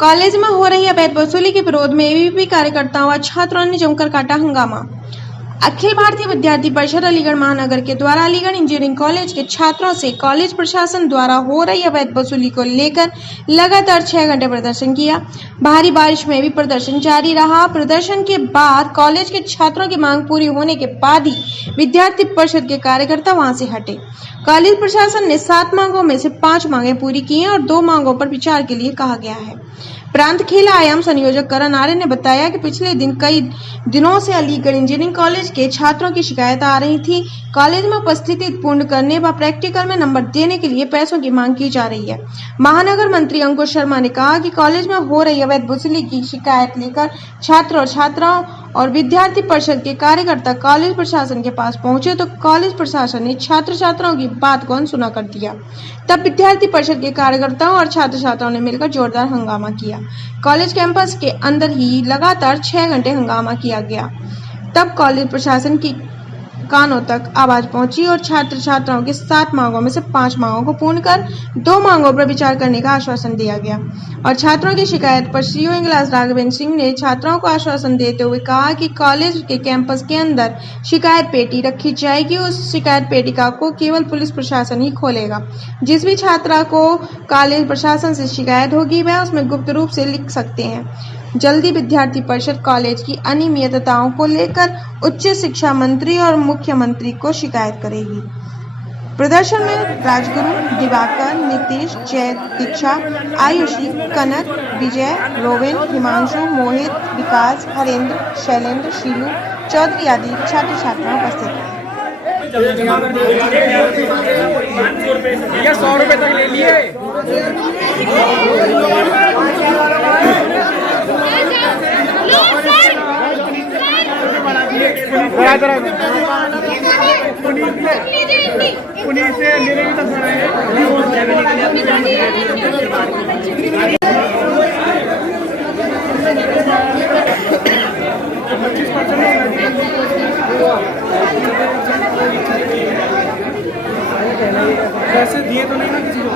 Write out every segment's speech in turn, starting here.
College में हो रही अवैध वसूली के विरोध में एबीवीपी कार्यकर्ताओं व छात्रों ने जमकर काटा हंगामा। अखिल भारतीय विद्यार्थी परिषद अलीगढ़ महानगर के द्वारा अलीगढ़ इंजीनियरिंग कॉलेज के छात्रों से कॉलेज प्रशासन द्वारा हो रही अवैध वसूली को लेकर लगातार 6 घंटे प्रदर्शन किया। भारी बारिश में भी प्रदर्शन जारी रहा। प्रदर्शन के बाद कॉलेज के छात्रों की मांग पूरी होने के बाद ही विद्यार्थी परिषद के कार्यकर्ता वहां से हटे। कॉलेज प्रशासन ने 7 मांगों में से 5 मांगें पूरी की हैं और 2 मांगों पर विचार के लिए कहा गया है। प्रांत खेल आयाम संयोजक करण आर्य ने बताया कि पिछले कई दिनों से अलीगढ़ इंजीनियरिंग कॉलेज के छात्रों की शिकायत आ रही थी। कॉलेज में उपस्थिति पूर्ण करने व प्रैक्टिकल में नंबर देने के लिए पैसों की मांग की जा रही है। महानगर मंत्री अंकुश शर्मा ने कहा कि कॉलेज में हो रही अवैध वसूली की शिकायत लेकर छात्र और छात्राओं और विद्यार्थी परिषद के कार्यकर्ता कॉलेज प्रशासन के पास पहुंचे तो कॉलेज प्रशासन ने छात्र छात्राओं की बात को अनसुना कर दिया। तब विद्यार्थी परिषद के कार्यकर्ताओं और छात्र छात्राओं ने मिलकर जोरदार हंगामा किया। कॉलेज कैंपस के अंदर ही लगातार 6 घंटे हंगामा किया गया। तब कॉलेज प्रशासन की कानों तक आवाज पहुंची और छात्र छात्राओं की 7 मांगों में से 5 मांगों को पूर्ण कर 2 मांगों पर विचार करने का आश्वासन दिया गया। और छात्रों की शिकायत पर सीईओ इंगलास राघवेंद्र सिंह ने छात्राओं को आश्वासन देते हुए कहा कि कॉलेज के कैंपस के अंदर शिकायत पेटी रखी जाएगी। उस शिकायत पेटिका को केवल पुलिस प्रशासन ही खोलेगा। जिस भी छात्रा को कॉलेज प्रशासन से शिकायत होगी वह उसमें गुप्त रूप से लिख सकते हैं। जल्दी विद्यार्थी परिषद कॉलेज की अनियमितताओं को लेकर उच्च शिक्षा मंत्री और मुख्यमंत्री को शिकायत करेगी। प्रदर्शन में राजगुरु, दिवाकर, नीतीश, जय दीक्षा, आयुषी, कनक, विजय, रोविन, हिमांशु, मोहित, विकास, हरेंद्र, शैलेंद्र, शीलू, चौधरी आदि छात्र छात्राएं उपस्थित थे। 100 रुपए तक ले लिए। उन्हीं से मेरे भी तो पैसे दिए तो नहीं ना किसी को।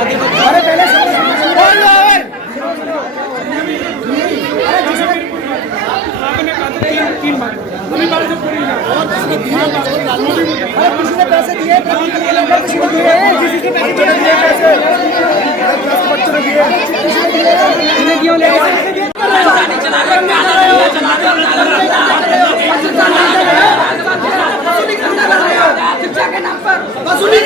अरे पहले तीन बार किसी ने पैसे दिए किसी को दिए बच्चों ने दिए क्यों ले शिक्षा के नाम पर वसूली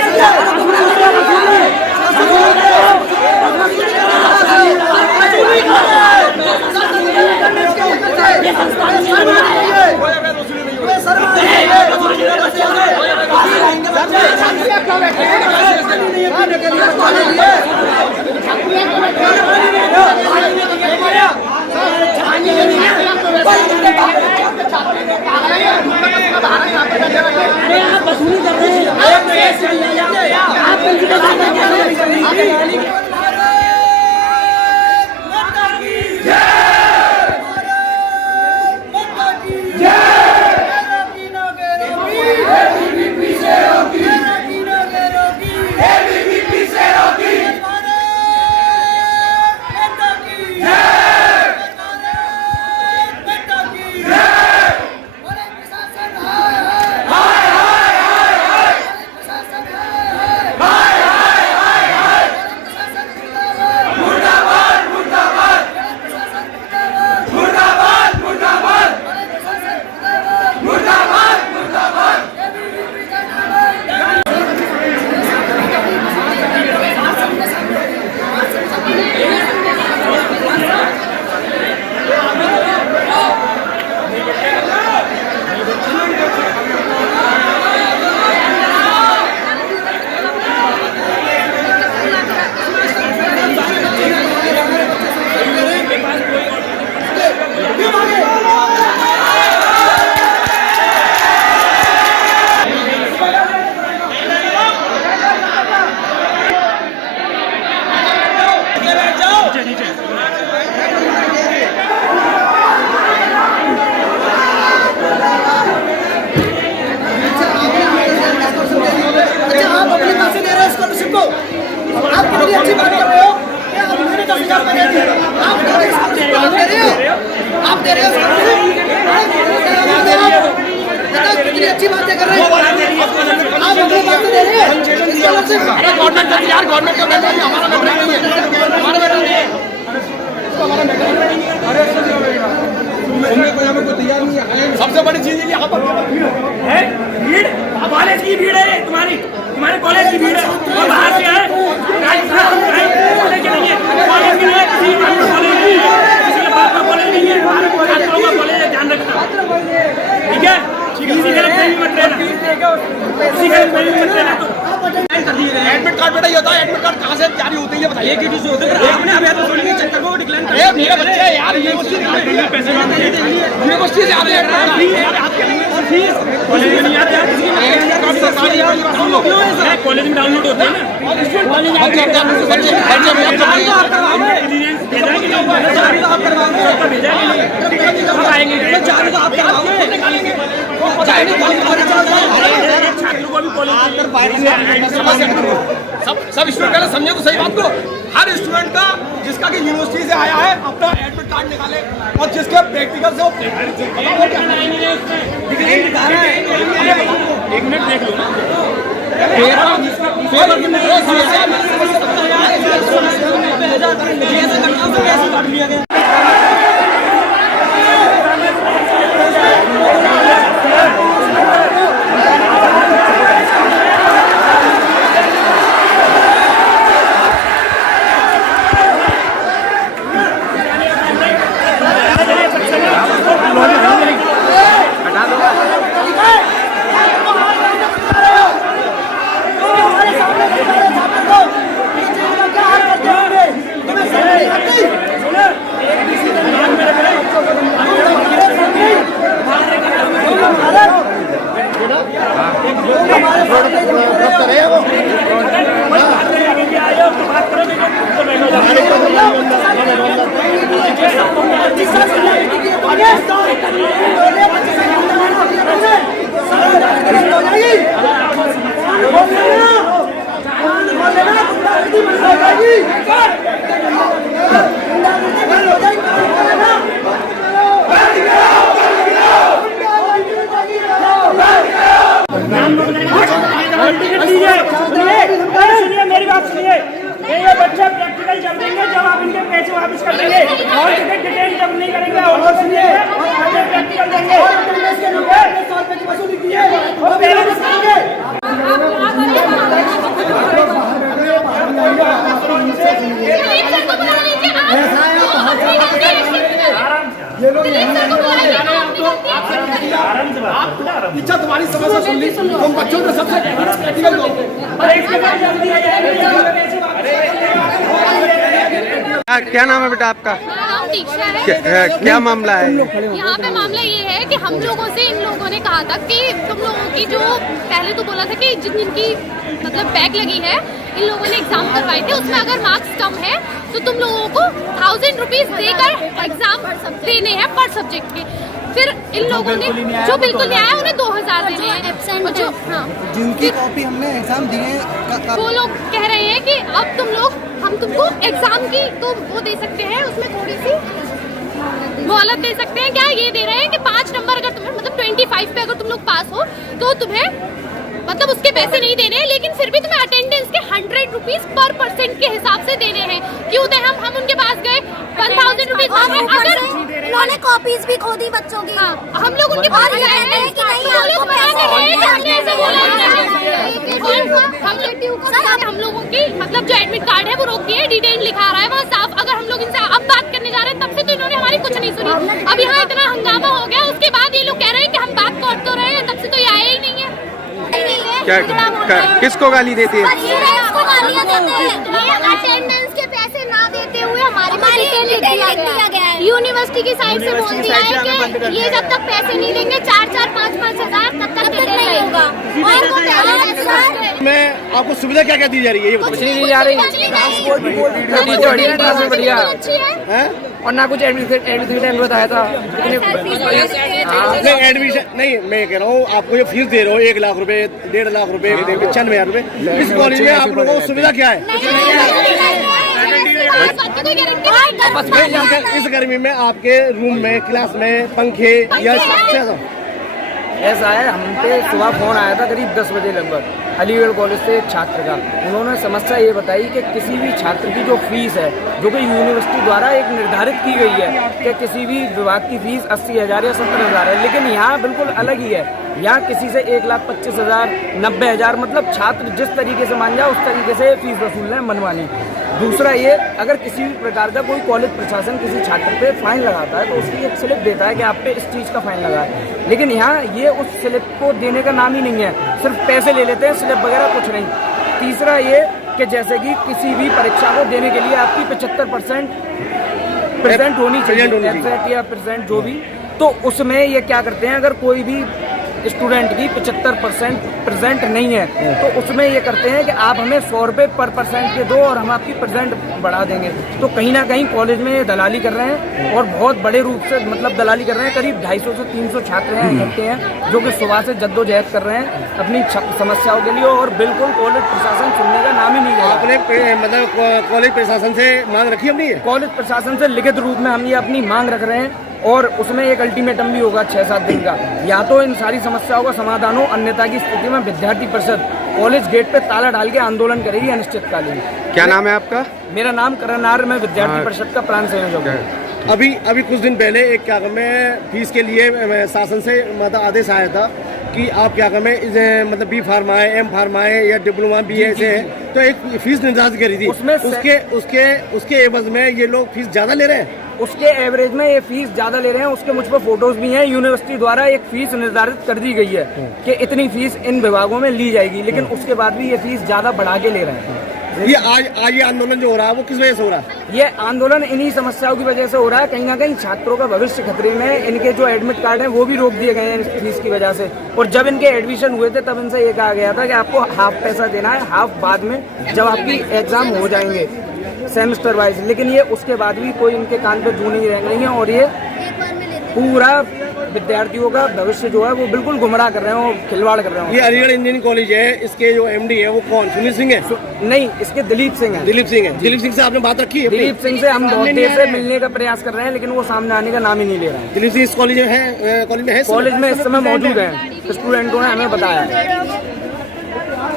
कर रहे हैं। आप अपनी बात दे रहे हैं इसके अलग से गवर्नमेंट का यार, गवर्नमेंट का मैटर है, हमारा मैटर नहीं है, हमारा मैटर नहीं है, हमारा मैटर नहीं है। सुनने को हमें कोई तैयार नहीं है। सबसे बड़ी चीज है कि यहाँ पर भीड़ है, भीड़ कॉलेज की भीड़ है, तुम्हारे कॉलेज की भीड़ है, और बाहर से है कॉलेज के नहीं है, कॉलेज के नहीं है, किसी बात का कॉलेज नहीं है, किसी बात का कॉलेज नहीं है, हमारे छात्रों का कॉलेज है, ध्यान रखना, ठीक है? किसी गलत फहमी मत रहना, किसी गलत फहमी मत रहना। एडमिट कार्ड बेटा ये होता है, एडमिट कार्ड कहाँ से जारी होती है बताइए? एक ही होता है, आपने अभी तो सुनिए चक्कर को डिक्लाइन कर, मेरे बच्चे यार ये पैसे हमें कुछ चीज याद है, और फीस कॉलेज में नहीं आते, कॉलेज में डाउनलोड होते हैं ना, सब स्टूडेंट का समझे तो सही बात को, हर स्टूडेंट का जिसका कि यूनिवर्सिटी से आया है अपना एडमिट कार्ड निकाले, और जिसके प्रैक्टिकल से एक मिनट देख लो ना। मेरी बात सुनिए, ये बच्चे प्रैक्टिकल जब देंगे जब आप इनके पैसे वापस कर देंगे, और डिटेल जब नहीं करेंगे और सुनिए प्रैक्टिकल देंगे इच्छा तुम्हारी समस्या सुन ली, तुम बच्चों को सबसे प्रैक्टिकल दो। क्या नाम है बेटा आपका? नाम दीक्षा है। क्या मामला है? यहाँ पे मामला ये है कि हम लोगों से इन लोगों ने कहा था कि तुम लोगों की जो पहले तो बोला था कि जिनकी मतलब बैक लगी है, इन लोगों ने एग्जाम करवाए थे, उसमें अगर मार्क्स कम है तो तुम लोगों को 1000 रुपीज देकर एग्जाम देने हैं पर सब्जेक्ट के। फिर इन लोगों ने जो बिल्कुल नहीं आया उन्हें 2000 देने हैं, और जो जिनकी कॉपी हमने एग्जाम दिए वो लोग कह रहे हैं कि अब तुम लोग हम तुमको एग्जाम की तो वो दे सकते हैं, उसमें थोड़ी सी मोहलत दे सकते हैं। क्या ये दे रहे हैं कि 5 नंबर अगर तुम्हें मतलब 25 पे अगर तुम लोग पास हो तो तुम्हें मतलब उसके पैसे नहीं देने हैं, लेकिन फिर भी तुम्हें अटेंडेंस के 100 रुपीज पर परसेंट के हिसाब से देने हैं। क्यों दे? हम उनके पास गए 1000 रुपीज अगर उन्होंने कॉपीज भी खो दी बच्चों की। हाँ, हम लोग उनके पास गए हैं कि हम लोगों की मतलब जो एडमिट कार्ड है वो रोक दिए, डिटेल लिखा रहा है वहाँ साफ। अगर हम लोग इनसे अब बात करने जा रहे हैं तब से तो इन्होंने हमारी कुछ नहीं सुनी। अब यहाँ इतना हंगामा हो गया, उसके बाद ये लोग कह रहे हैं कि हम बात कर तो रहे हैं, तब से तो ये आए ही नहीं है। किसको गाली देती है? अटेंडेंस के पैसे ना देते हुए हमारी डिटेल लिख दिया गया है। यूनिवर्सिटी की साइड से बोल दिया है कि ये जब तक पैसे नहीं देंगे 4-4, 5-5 हजार तब तक डिटेल नहीं होगा। मैं आपको सुविधा क्या क्या दी जा रही है? कुछ नहीं दी जा रही, बढ़िया है और ना कुछ एडमिशन बताया था। नहीं एडमिशन नहीं, मैं कह रहा हूँ आपको ये फीस दे रहे हो 1 लाख रुपए, 1.5 लाख रुपए, 95,000 रुपए, इस कॉलेज में आप लोगों को सुविधा क्या है? इस गर्मी में आपके रूम में क्लास में पंखे या ऐसा है, हम पे सुबह फ़ोन आया था करीब 10 बजे लगभग अलीगढ़ कॉलेज से एक छात्र का। उन्होंने समस्या ये बताई कि किसी भी छात्र की जो फीस है, जो कि यूनिवर्सिटी द्वारा एक निर्धारित की गई है कि किसी भी विभाग की फीस 80,000 या 70,000 है, लेकिन यहाँ बिल्कुल अलग ही है। यहाँ किसी से 1,25,000, 90,000, मतलब छात्र जिस तरीके से मान जाए उस तरीके से फीस वसूल रहे हैं मनमानी। दूसरा ये, अगर किसी भी प्रकार का कोई कॉलेज प्रशासन किसी छात्र पे फाइन लगाता है तो उसकी एक स्लिप देता है कि आप पे इस चीज़ का फाइन लगा है, लेकिन यहाँ ये उस स्लिप को देने का नाम ही नहीं है, सिर्फ पैसे ले लेते हैं, स्लिप वगैरह कुछ नहीं। तीसरा ये कि जैसे कि किसी भी परीक्षा को देने के लिए आपकी 75% प्रेजेंट होनी चाहिए, एब्सेंट या प्रेजेंट जो भी, तो उसमें ये क्या करते हैं, अगर कोई भी स्टूडेंट की 75% प्रेजेंट नहीं है तो उसमें ये करते हैं कि आप हमें 100 रुपये पर परसेंट के दो और हम आपकी प्रेजेंट बढ़ा देंगे। तो कहीं ना कहीं कॉलेज में दलाली कर रहे हैं और बहुत बड़े रूप से मतलब दलाली कर रहे हैं। करीब 250 से 300 छात्र हैं इकट्ठे हैं जो कि सुबह से जद्दोजहद कर रहे हैं अपनी समस्याओं के लिए, और बिल्कुल कॉलेज प्रशासन सुनने का नाम ही नहीं है। आपने मतलब कॉलेज प्रशासन से मांग रखी अपनी? कॉलेज प्रशासन से लिखित रूप में हम ये अपनी मांग रख रहे हैं और उसमें एक अल्टीमेटम भी होगा 6-7 दिन का। या तो इन सारी समस्याओं का समाधान हो, अन्यथा की स्थिति में विद्यार्थी परिषद कॉलेज गेट पे ताला डाल के आंदोलन करेगी अनिश्चितकालीन। क्या नाम है आपका? मेरा नाम करण आर्य, मैं विद्यार्थी परिषद का प्रांत संयोजक हूँ। अभी कुछ दिन पहले एक क्या में फीस के लिए शासन से मतलब आदेश आया था कि आप क्या में मतलब बी फार्मा है, एम फार्मा है या डिप्लोमा BA से है, तो एक फीस निर्धारित करी थी। उसमें उसके एवज में ये लोग फीस ज्यादा ले रहे हैं। उसके एवरेज में ये फीस ज्यादा ले रहे हैं। उसके मुझ पर फोटोज भी हैं। यूनिवर्सिटी द्वारा एक फीस निर्धारित कर दी गई है कि इतनी फीस इन विभागों में ली जाएगी, लेकिन उसके बाद भी ये फीस ज्यादा बढ़ा के ले रहे हैं। ये आज ये आंदोलन जो हो रहा है वो किस वजह से हो रहा है? ये आंदोलन इन्हीं समस्याओं की वजह से हो रहा है। कहीं ना कहीं छात्रों का भविष्य खतरे में है। इनके जो एडमिट कार्ड हैं वो भी रोक दिए गए हैं इस फीस की वजह से, और जब इनके एडमिशन हुए थे तब इनसे ये कहा गया था कि आपको हाफ पैसा देना है, हाफ बाद में जब आपकी एग्जाम हो जाएंगे सेमेस्टर वाइज। लेकिन ये उसके बाद भी कोई इनके कान पे जू नहीं रह रही है, और ये पूरा विद्यार्थियों का भविष्य जो है वो बिल्कुल गुमराह कर रहे हैं और खिलवाड़ कर रहे हैं। ये अलीगढ़ इंजीनियरिंग कॉलेज है, इसके जो MD है वो कौन? सुनील सिंह है? नहीं, इसके दिलीप सिंह है। दिलीप सिंह है। दिलीप सिंह से आपने बात रखी है? दिलीप सिंह से हम बहुत देर से मिलने का प्रयास कर रहे हैं, लेकिन वो सामने आने का नाम ही नहीं ले रहे हैं। दिलीप सिंह इस कॉलेज में है? कॉलेज में इस समय मौजूद हैं, स्टूडेंटों ने हमें बताया।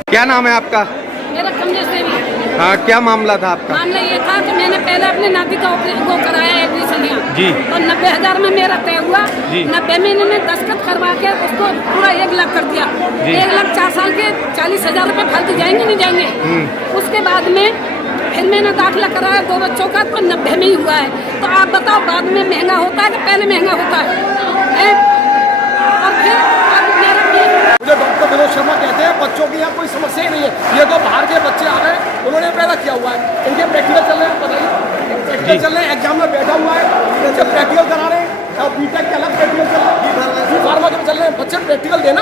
क्या नाम है आपका? मेरा कमलेश देवी। हाँ, क्या मामला था आपका? मामला ये था कि मैंने पहले अपने नाती का वो कराया एडमिशन यहाँ जी, तो 90,000 में मेरा तय हुआ जी। 90 में इन्होंने दस्तखत करवा के उसको पूरा 1 लाख कर दिया। 1 लाख 4 साल के 40,000 रुपये फालतू जाएंगे नहीं जाएंगे। उसके बाद में फिर मैंने दाखिला कराया 2 बच्चों का, तो 90 में ही हुआ है। तो आप बताओ बाद में महंगा होता है कि पहले महंगा होता है? और फिर मुझे डॉक्टर विनोद शर्मा कहते हैं बच्चों की यहाँ कोई समस्या ही नहीं है। ये तो बाहर के बच्चे आ रहे हैं, उन्होंने पैदा किया हुआ है, इनके प्रैक्टिकल चल रहे हैं, बताइए प्रैक्टिकल चल रहे हैं, एग्जाम में बैठा हुआ है, बच्चे प्रैक्टिकल करा रहे हैं और बीटेक के अलग प्रैक्टिकल चल रहे हैं, फार्मा के चल रहे हैं, बच्चे प्रैक्टिकल देना।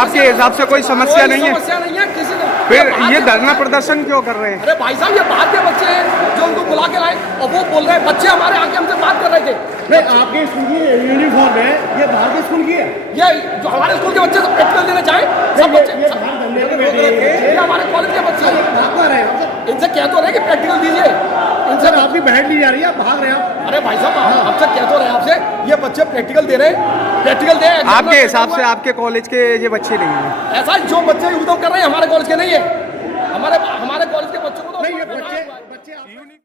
आपके हिसाब से कोई समस्या नहीं है? समस्या नहीं है किसी ने। फिर ये धरना प्रदर्शन क्यों कर रहे हैं? अरे भाई साहब, ये बाहर के बच्चे हैं जो उनको बुला के लाए और वो बोल रहे हैं, बच्चे हमारे आके हमसे बात कर रहे थे। नहीं, आपके स्कूल की यूनिफॉर्म है, ये बाहर के स्कूल की है। ये जो हमारे स्कूल के बच्चे सब प्रैक्टिकल देना चाहें, सब बच्चे ये हमारे कॉलेज के बच्चे इनसे कह तो रहे कि प्रैक्टिकल दीजिए। इनसे आपकी बहन ली जा रही है, भाग रहे हैं। अरे भाई साहब, आपसे कह तो रहे हैं आपसे, ये बच्चे प्रैक्टिकल दे रहे हैं, प्रैक्टिकल दे। आपके हिसाब से आपके कॉलेज के ये बच्चे नहीं है? ऐसा जो बच्चे उद्योग कर रहे हैं हमारे कॉलेज के नहीं है। हमारे कॉलेज के बच्चों को तो नहीं, ये बच्चे